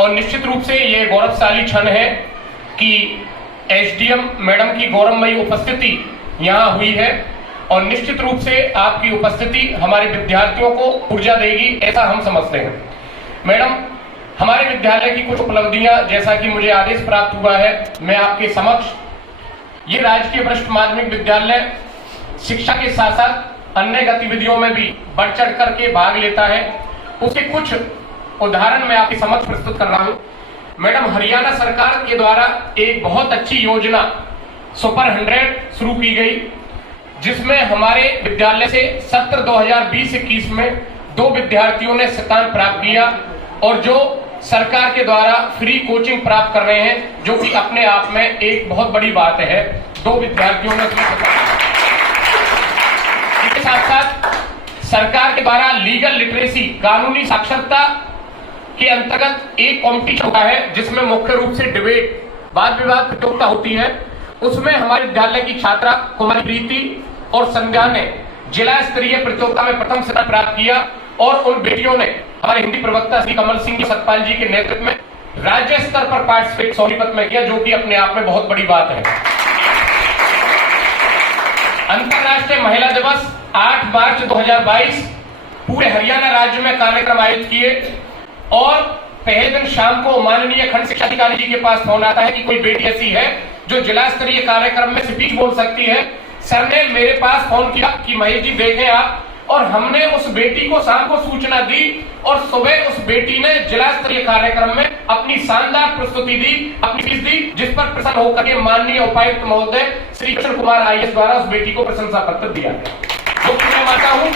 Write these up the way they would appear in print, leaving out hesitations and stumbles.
और निश्चित रूप से ये गौरवशाली क्षण है कि एसडीएम मैडम की गौरवमयी उपस्थिति यहाँ हुई है और निश्चित रूप से आपकी उपस्थिति हमारे विद्यार्थियों को ऊर्जा देगी, ऐसा हम समझते हैं। मैडम, हमारे विद्यालय की कुछ उपलब्धियां, जैसा कि मुझे आदेश प्राप्त हुआ है, मैं आपके समक्ष, ये राजकीय वरिष्ठ माध्यमिक विद्यालय शिक्षा के साथ साथ अन्य गतिविधियों में भी बढ़ चढ़ करके भाग लेता है, उसके कुछ उदाहरण मैं आपके समक्ष प्रस्तुत कर रहा हूं। मैडम, हरियाणा सरकार के द्वारा एक बहुत अच्छी योजना सुपर 100 शुरू की गई, जिसमें हमारे विद्यालय से सत्र 2020-21 में 2 विद्यार्थियों ने स्थान प्राप्त किया और जो सरकार के द्वारा फ्री कोचिंग प्राप्त कर रहे हैं, जो कि अपने आप में एक बहुत बड़ी बात है। 2 विद्यार्थियों ने इसके साथ साथ सरकार के द्वारा लीगल लिटरेसी, कानूनी साक्षरता के अंतर्गत एक कॉम्पिटिशन होता है, जिसमें मुख्य रूप से डिबेट, वाद विवाद प्रतियोगिता होती है। उसमें हमारे विद्यालय की छात्रा कुमारी प्रीति और संध्या ने जिला स्तरीय प्रतियोगिता में प्रथम स्थान प्राप्त किया और उन बेटियों ने हमारे हिंदी प्रवक्ता श्री कमल सिंह सतपाल जी के नेतृत्व में राज्य स्तर पर पार्टिसिपेट सोनीपत में किया, जो कि अपने आप में बहुत बड़ी बात है। अंतर्राष्ट्रीय महिला दिवस 8 मार्च 2022 पूरे हरियाणा राज्य में कार्यक्रम आयोजित किए और पहले दिन शाम को माननीय खंड शिक्षा अधिकारी जी के पास फोन आता है कि कोई बेटी ऐसी है जो जिला स्तरीय कार्यक्रम में स्पीच बोल सकती है। सर ने मेरे पास फोन किया कि महेश जी देखें आप, और हमने उस बेटी को शाम को सूचना दी और सुबह उस बेटी ने जिला स्तरीय कार्यक्रम में अपनी शानदार प्रस्तुति दी, अपनी फीस दी, जिस पर प्रसन्न होकर के माननीय उपायुक्त महोदय श्री कृष्ण कुमार आईएएस द्वारा उस बेटी को प्रशंसा पत्र दिया। जो मैं मानता हूं,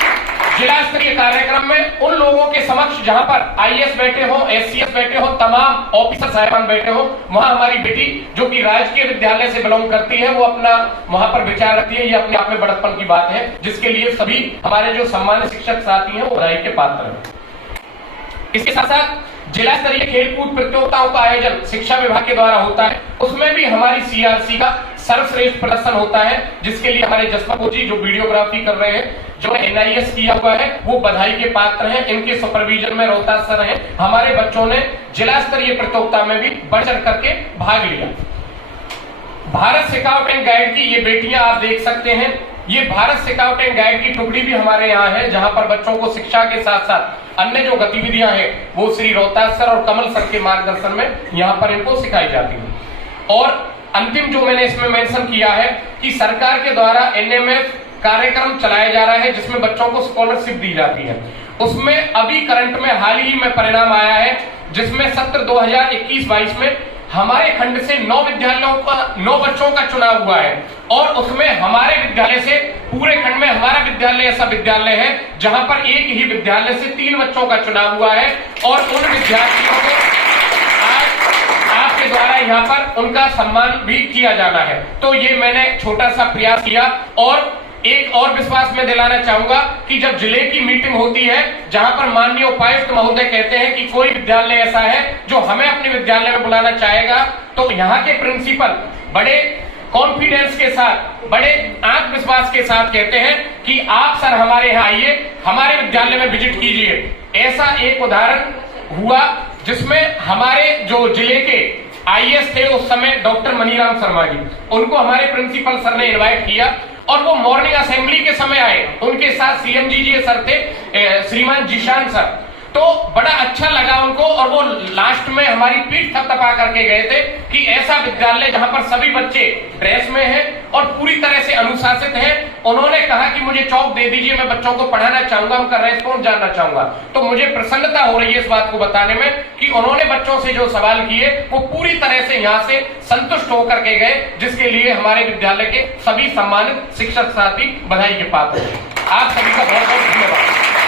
जिला स्तरीय कार्यक्रम में उन लोगों के समक्ष जहां पर आईएएस बैठे हो, एससीएस बैठे हो, तमाम ऑफिसर साहिबान बैठे हो, वहां हमारी बेटी जो कि राजकीय विद्यालय से बिलोंग करती है, वो अपना वहां पर विचार रखती है। ये अपने आप में बड़प्पन की बात है, जिसके लिए सभी हमारे जो सम्मानित शिक्षक साथी हैं वो बधाई के पात्र हैं। इसके साथ साथ जिला स्तरीय खेलकूद प्रतियोगिताओं का आयोजन शिक्षा विभाग के द्वारा होता है, उसमें भी हमारी सीआरसी का सर्वश्रेष्ठ प्रदर्शन होता है, जिसके लिए हमारे जसपत जी जो वीडियोग्राफी कर रहे हैं, जो एनआईएस किया हुआ है, वो बधाई के पात्र हैं। इनके सुपरविजन में रोहतास सर हैं। हमारे बच्चों ने जिला स्तरीय प्रतियोगिता में भी बढ़ चढ़ करके भाग लिया। भारत स्काउट एंड गाइड की ये बेटियां आप देख सकते हैं, ये भारत स्काउट एंड गाइड की टुकड़ी भी हमारे यहाँ है, जहां पर बच्चों को शिक्षा के साथ साथ अन्य जो गतिविधियां हैं वो श्री रोहतास सर और कमल सर के मार्गदर्शन में यहाँ पर इनको सिखाई जाती है। और अंतिम जो मैंने इसमें मेंशन किया है कि सरकार के द्वारा एनएमएफ कार्यक्रम चलाया जा रहा है, जिसमें बच्चों को स्कॉलरशिप दी जाती है। उसमें अभी करंट में हाल ही में परिणाम आया है, जिसमें सत्र 2021-22 में हमारे खंड से 9 बच्चों का चुनाव हुआ है और उसमें हमारे विद्यालय से, पूरे खंड में हमारा विद्यालय ऐसा विद्यालय है जहां पर एक ही विद्यालय से 3 बच्चों का चुनाव हुआ है और उन विद्यार्थियों को आज आपके द्वारा यहाँ पर उनका सम्मान भी किया जाना है। तो ये मैंने छोटा सा प्रयास किया और एक और विश्वास में दिलाना चाहूंगा कि जब जिले की मीटिंग होती है, जहां पर माननीय उपायुक्त महोदय कहते हैं कि कोई विद्यालय ऐसा है जो हमें अपने विद्यालय में बुलाना चाहेगा, तो यहाँ के प्रिंसिपल बड़े कॉन्फिडेंस के साथ, बड़े आत्मविश्वास के साथ कहते हैं कि आप सर हमारे यहाँ आइए, हमारे विद्यालय में विजिट कीजिए। ऐसा एक उदाहरण हुआ जिसमें हमारे जो जिले के आईएएस थे उस समय डॉक्टर मनीराम शर्मा जी, उनको हमारे प्रिंसिपल सर ने इन्वाइट किया और वो मॉर्निंग असेंबली के समय आए। उनके साथ सीएमजी जी सर थे, श्रीमान जीशान सर, तो बड़ा अच्छा लगा उनको और वो लास्ट में हमारी पीठ थपथपा करके गए थे कि ऐसा विद्यालय जहां पर सभी बच्चे ड्रेस में हैं और पूरी तरह से अनुशासित हैं। उन्होंने कहा कि मुझे चौक दे दीजिए, मैं बच्चों को पढ़ाना चाहूंगा, उनका रेस्पॉन्स जानना चाहूंगा। तो मुझे प्रसन्नता हो रही है इस बात को बताने में कि उन्होंने बच्चों से जो सवाल किए वो पूरी तरह से यहाँ से संतुष्ट होकर के गए, जिसके लिए हमारे विद्यालय के सभी सम्मानित शिक्षक साथी बधाई के पात्र हैं। आप सभी का बहुत बहुत धन्यवाद।